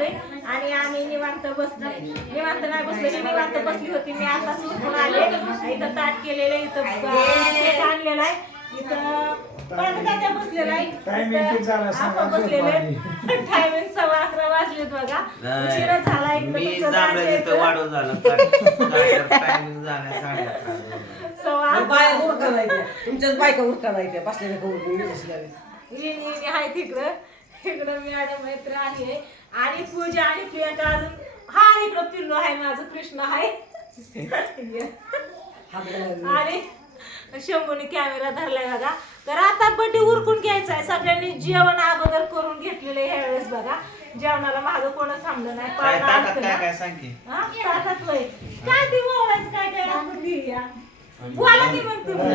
आलोय आणि आम्ही निवांत बसलोय. निवांत नाही बसलो, ही निवांत बसली होती. मी आता सुटून आले. इथं ताट केलेलं, इथं केक आणलेला आहे, इथं पांडुतात्या बसलेला आहे, आपण बसलेले. टायमिंग 11:15 वाजलेत बघा, उशिरा झाला. तुमच्याच बायका उरका नाही त्या बसलेल्या आहे तिकडं. इकडं मॅडम मैत्र आहे आणि पूजा आणि प्रियंका अजून. हा इकडं पिल्लू आहे माझं, कृष्ण आहे आणि शंभूने कॅमेरा धरलाय बघा. तर आता बड्डे उरकून घ्यायचा आहे. सगळ्यांनी जेवण अगोदर करून घेतलेलं आहे ह्यावेळेस बघा. जेवणाला मागं कोणच थांबलं नाही. काय ती बोलायचं काय काय आपण लिहिया बोला की मग तुम्ही.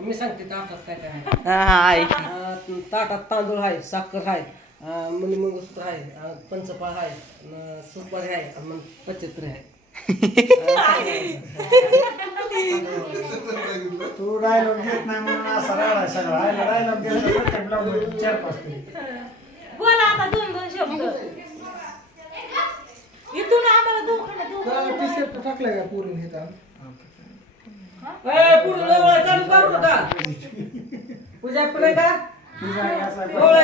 मी सांगते ताटात काय काय ताटात तांदूळ आहे, साखर आहे, मणिमंगळसूत्र आहे, पंचपाळ आहे, सुपारी आहे आणि मग 75 आहे. तू डायलॉग घेत नाही म्हणून असा राडा सगळा डायलॉग घेत 4-5 बोला आता 2-2 शब्द. इथून आम्हाला टी-शर्ट टाकलाय का पूर्ण हे चालू करू नका. पूजा पुढे का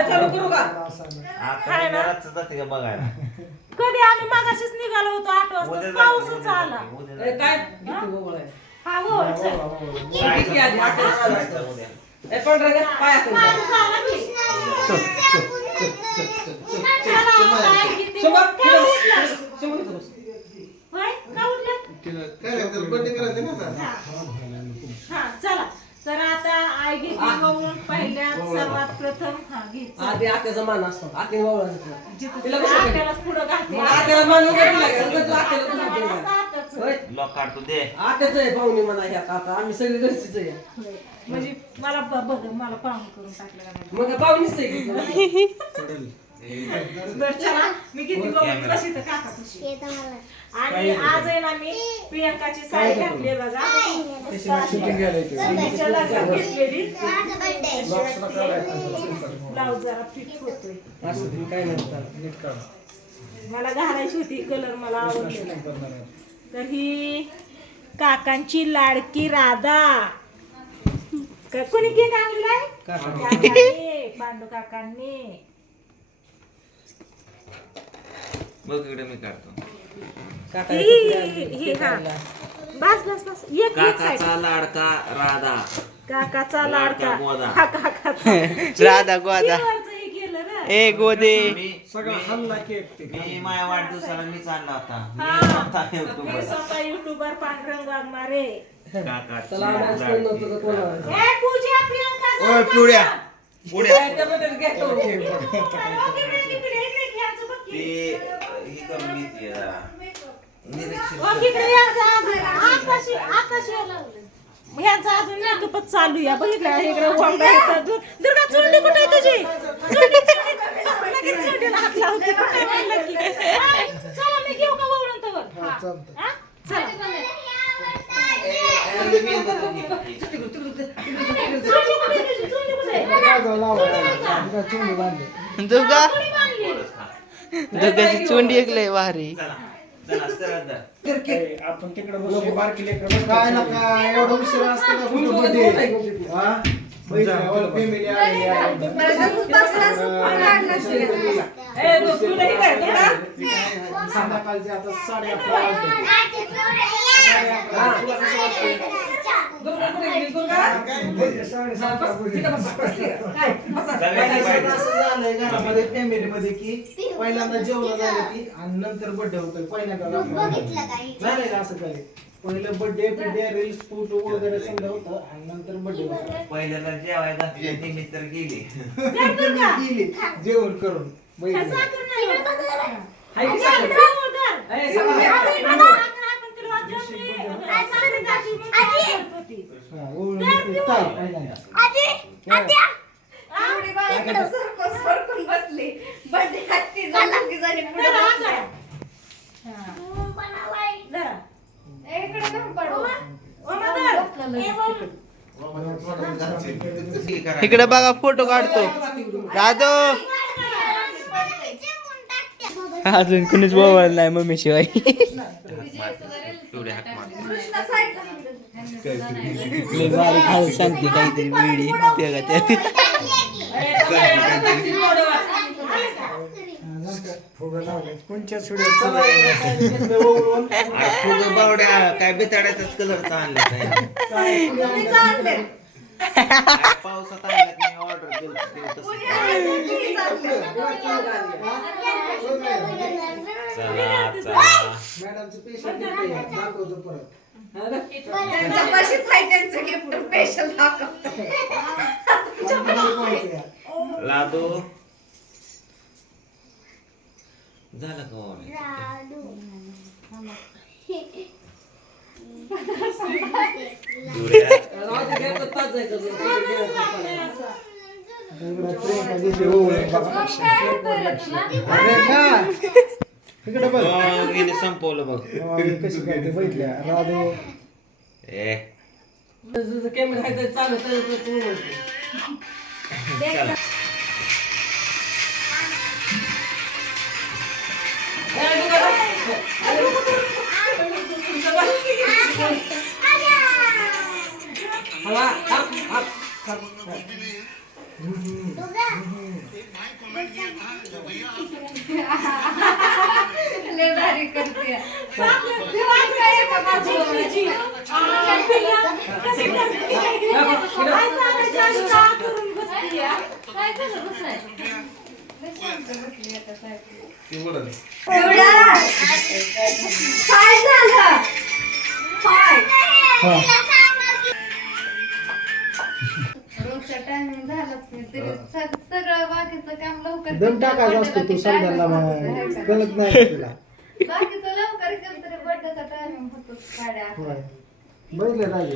चालू करू का? कधी आम्ही मागाशीच निघालो होतो 8 वाजता, पाऊसच आला. काय हा हो चला. तर आता आई घेतली म्हणून पहिल्या सर्वात प्रथम आधी आत्याचा मान असतो. आत्याने आपल्यालाच पुढं घालते. आत्याच आहे पाहुणे म्हणा ह्या काका. आम्ही सगळी घरचीच आहे. म्हणजे मला बघ मला पाहून करून टाकलं मग पाहुणीच आहे. बरं चला मी किती बघून कशी तर काका कशी. आणि आज आहे ना मी प्रियंकाची साडी घातली बघा. घेतलेली ब्लाऊज जरा फिट होतोय. मला घालायची होती, कलर मला आवडला. तर ही काकांची लाडकी राधा. कोणी केक आणलाय? पांडू काकांनी. मी काढतो. बस बस बस. काकाचा लाडका राधा. काकाचा लाडका राधा गोदा ए गोदे सगळा हल्ला केक. मी माझ्या वाढदिवसाला मीच आणला होता. युट्यूबर पांढरंग वाघमारे. पिवड्या ह्याचा अजून मेकअपच चालू या. बघितलं इकडे दुर्गा चुंडी कुठे तुझी? चुंडीला हात लावते. चला मी घेऊ का वळून तवर? दुर्गा दुर्गाची चुंडी एक लय भारी. आपण तिकडे बसलो बारकी लेकरं काय ना काय एवढं उशीर असतं का कुठं बर्थडे. फॅमिली आलेली संध्याकाळचे आता 11:30 घरामध्ये फॅमिलीमध्ये की पहिल्यांदा जेवण झालं ती आणि नंतर बर्थडे होतोय. पहिल्यांदा झालंय ना असं काही. पहिलं बर्थडे रील्स फोटो वगैरे सगळं होतं आणि नंतर बर्थडे होता. पहिल्यांदा जेवायला निमित्त तर गेली गेली जेवण करून. इकडे बघा फोटो काढतो. राधो अजून कुणीच बोलवलं नाही मम्मी शिवाय पिवड्या हाक मार. लय भारी खाऊ शांती काहीतरी वेळी ते का ते कोणच्या सुड्या ओवळून फुगं बावड्या काय बिताड्याचाच कलरचा आणला पावसात आणला की ऑर्डर देऊ तसं. चला चला मॅडमचं पेशंट दाखवतो परत लादो झालं का ऑर्डर? इकडे बघ गेले संपवलं बघ. कशी काय ते बघितल्या राधू ए कॅमेरा आहे तर चालू तर चला सगळं बाकीचं काम लवकर दम टाकायचा असतो तू समजायला कळत नाही तुला बाकीचं लवकर केलं तरी बर्थडेचा टायमिंग होतो 8:30. बघितलं राजे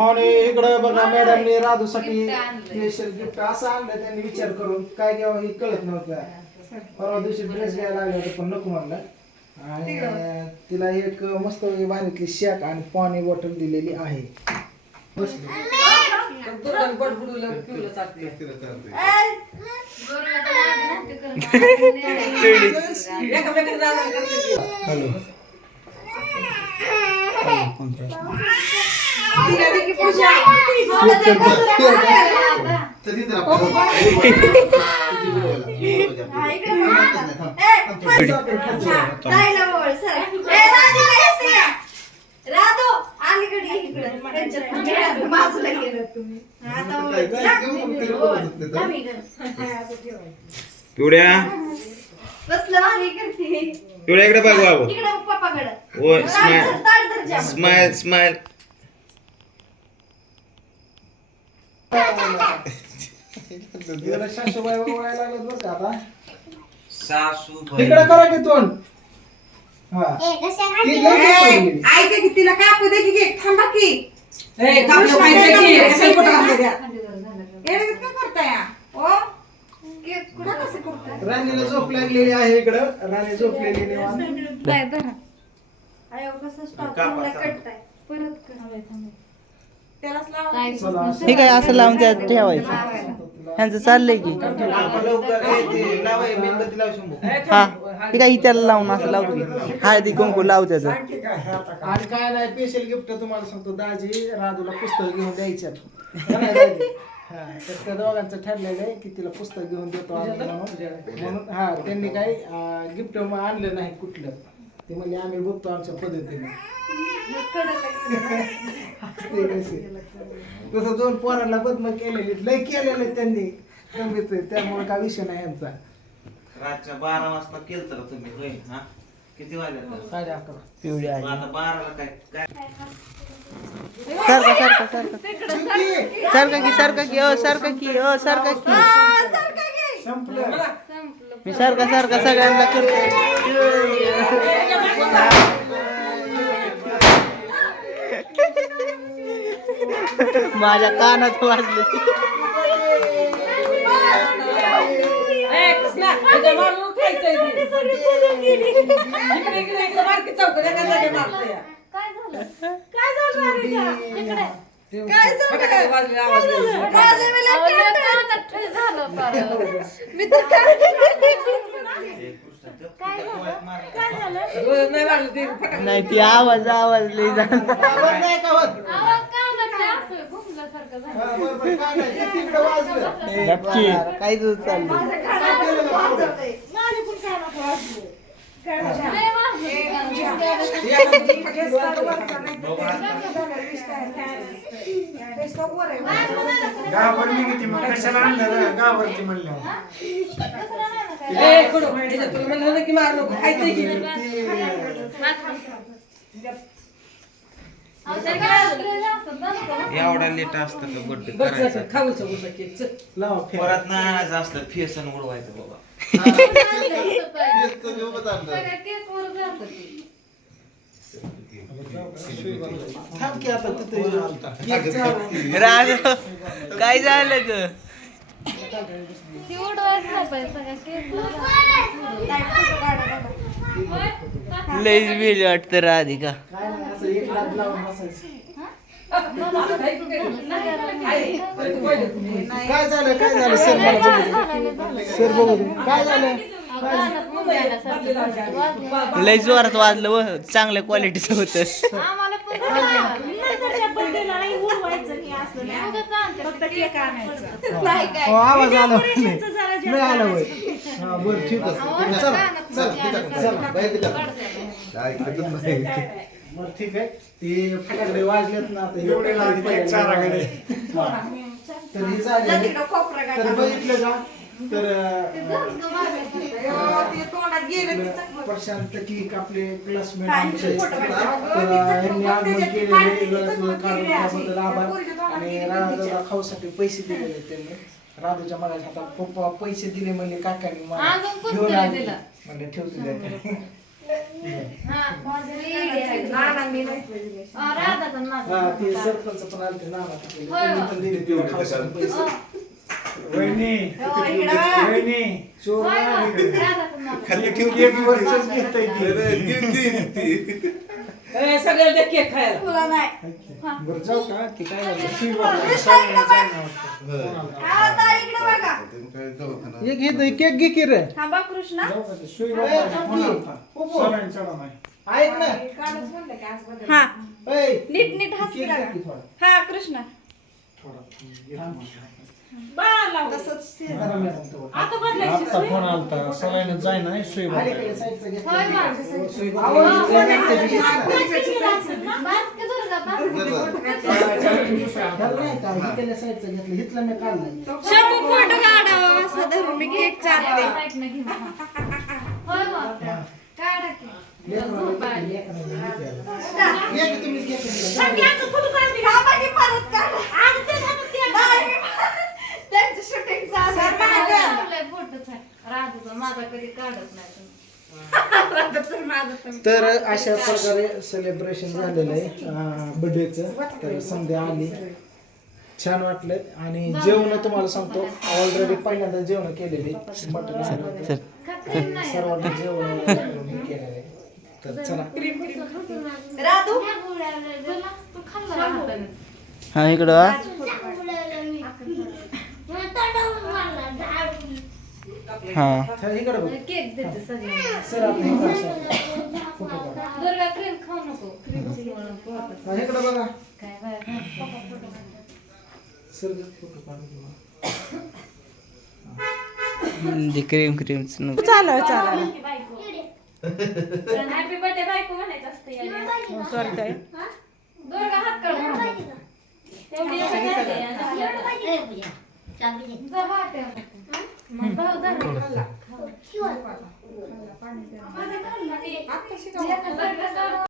आणि इकडं बघा मॅडमने राधूसाठी स्पेशल गिफ्ट असं आणलं त्यांनी विचार करून काय घ्यावं हे कळत नव्हतं परवा दिवशी ड्रेस घ्यायला लागला होता पण नको म्हणलं आणि तिला एक मस्त भारीतली शॅक आणि पाणी बॉटल दिलेली आहे हॅलो पिवड्या बसलं भारी करते पिवड्या इकडे बघ बाबू. इकडे पप्पाकडे ओ स्माइल स्माइल स्माइल. सासूबाई ओळायला लागलं बरं का आता सासू इकडे करा की तोंड हा ती लई पडली. ऐका की तिला कापू दे की थांबा की करताय केक कुठं कसं करताय? राणीला झोप लागलेली आहे इकडं राणी झोपलेली निवांत. नाही धरा. अयो कसं स्टॉप कापा, करताय परत कर. चला, हे काय असं लावून त्यात ठेवायचं ह्यांचं चाललंय की लवकर लावाय मेणबत्ती लाव शंभू. हा हे काय त्याला लावून असं लावतो की हळदी कुंकू लाव त्याचं आणि काय नाही स्पेशल गिफ्ट तुम्हाला सांगतो दाजी राजूला पुस्तक घेऊन द्यायच्यात हा नाही दाजी? हा, तर त्या दोघांचं ठरलेलं आहे की तिला पुस्तक घेऊन देतो आम्ही म्हणून हा त्यांनी काही गिफ्ट आणलं नाही कुठलं ते म्हणजे आम्ही बघतो आमच्या पद्धतीने तसं दोन पोरांना बदम केलेली लय केलेले त्यांनी कमीच आहे त्यामुळे काय विषय नाही यांचा रातच्या 12 वाजता केलं तर तुम्ही होय हा किती वाजले आता? 11:30 पिवळी आहे आता 12ला काय काय सारखा सारखा सारखा सारखा की सारखा की संपलं मी सारखा सगळ्यांना माझ्या कानात वाजले ते फटाके वाजले, आवाज यायचा. रोज नाही लागलं ते फटाके. नाही ती आवाज लई झाला बरं नाही का होत? हा, बरं, बरं, काय नाही. ते तिकडं वाजलं. काहीच चाललं काय केलं का पुढं? माझे पण कानात वाजले. काय झालं? घाबरली किती मग कशाला आणलं रे? घाबरती म्हणल्यावर. ए, कडू, ह्याच्यात तुला म्हणलं होतं की मार नको, खायचंय की. एवढा लेट असतं का बड्डे बस करायचा झालं, खाऊचं उसा केक, चल. लावा फेर. परत नाही आणायचं असतं फेसन उडवायचं बाबा थांब की आता तिथे येऊन आलता. केक चालू. राज काय झालं ग लईच बिल वाटतं राधिका काय नाही, असं एक लाद लावून बसायचं. काय झालं सर मला बघू दे. सर बघू दे. काय झालं लई जोरात वाजलं व चांगल्या क्वालिटीचं होतं नंतरच्या बर्थडेला नाही उडवायचं नाही असलं नाही. फक्त केक आणायचा. हो, आवाज आला डेकोरेशनचं जरा जास्त नाही आला होय. आणायचं. हा बरं ठीक आहे बरं ठीक आहे ते फटाकडे वाजलेत ना आता एवढे तर हे झाले तर बघितलं का तर तोंडात गेलं प्रशांत की आपले क्लासमेट आमचे तर यांनी आगमन केलेले काढून त्याबद्दल आभार आणि राधाला खाऊसाठी पैसे दिलेले त्यांनी राधूच्या मला हातात पप्पा पैसे दिले म्हणजे काकांनी मला घेऊन आले म्हणजे ठेवते द्या हा ते सरपंच पण आलते ना त्यांनी पण दिले तिला खाऊसाठी पैसे खाली ठेवली एक वर्षच घेतोय ती. ए, सगळ्याला दे केक खायला. बरं जाऊ का की काय झालं सुई वाजली. सगळ्यांना जायला वाटतं. एक घेतोय केक घे की रे कृष्णा जाऊ का ते सुई वाजली. ऐक ना हा ऐ, नीट नीट हस केक घे की थोडा. हा कृष्णा बाळाला लावू. बरं, मॅडम, तेवढं. आता बदलायची सोय. अलीकडे साईडचं घे. होय, मॅम. सुई अहो, वाजली. कोणाची केलं असेल ना? घाल नाही का? इकडल्या साईडचं घेतलं हिथलं मी काढलं शंभू फोटो काढावा असं धरून मी केक चालते तुम्हीच घेतलं सगळ्यांचं फोटो काढून दिला. आणि ते झालं ते त्यांचं शूटिंग तर अशा प्रकारे सेलिब्रेशन झालेलं आहे बर्थडेचं तर संध्या आली छान वाटलं आणि जेवण तुम्हाला सांगतो ऑलरेडी पहिल्यांदा जेवण केलेली मटण सर्वांना जेवण केलेलं आहे तर चला राधू हा इकडं वा. हा तर इकडं बघ केक देते सगळ्यांना सर आपण इकडं फोटो काढा दुर्गा क्रीम खाऊ नको क्रीम हा, इकडं बघा काय बाय सर फोटो काढून क्रीम नको चालू चालू हॅपी बर्थडे बायको म्हणायचं असतं याला. सॉरी काय दुर्गा हात काढ तेवढी जा वाट्या. मग भाऊ धर.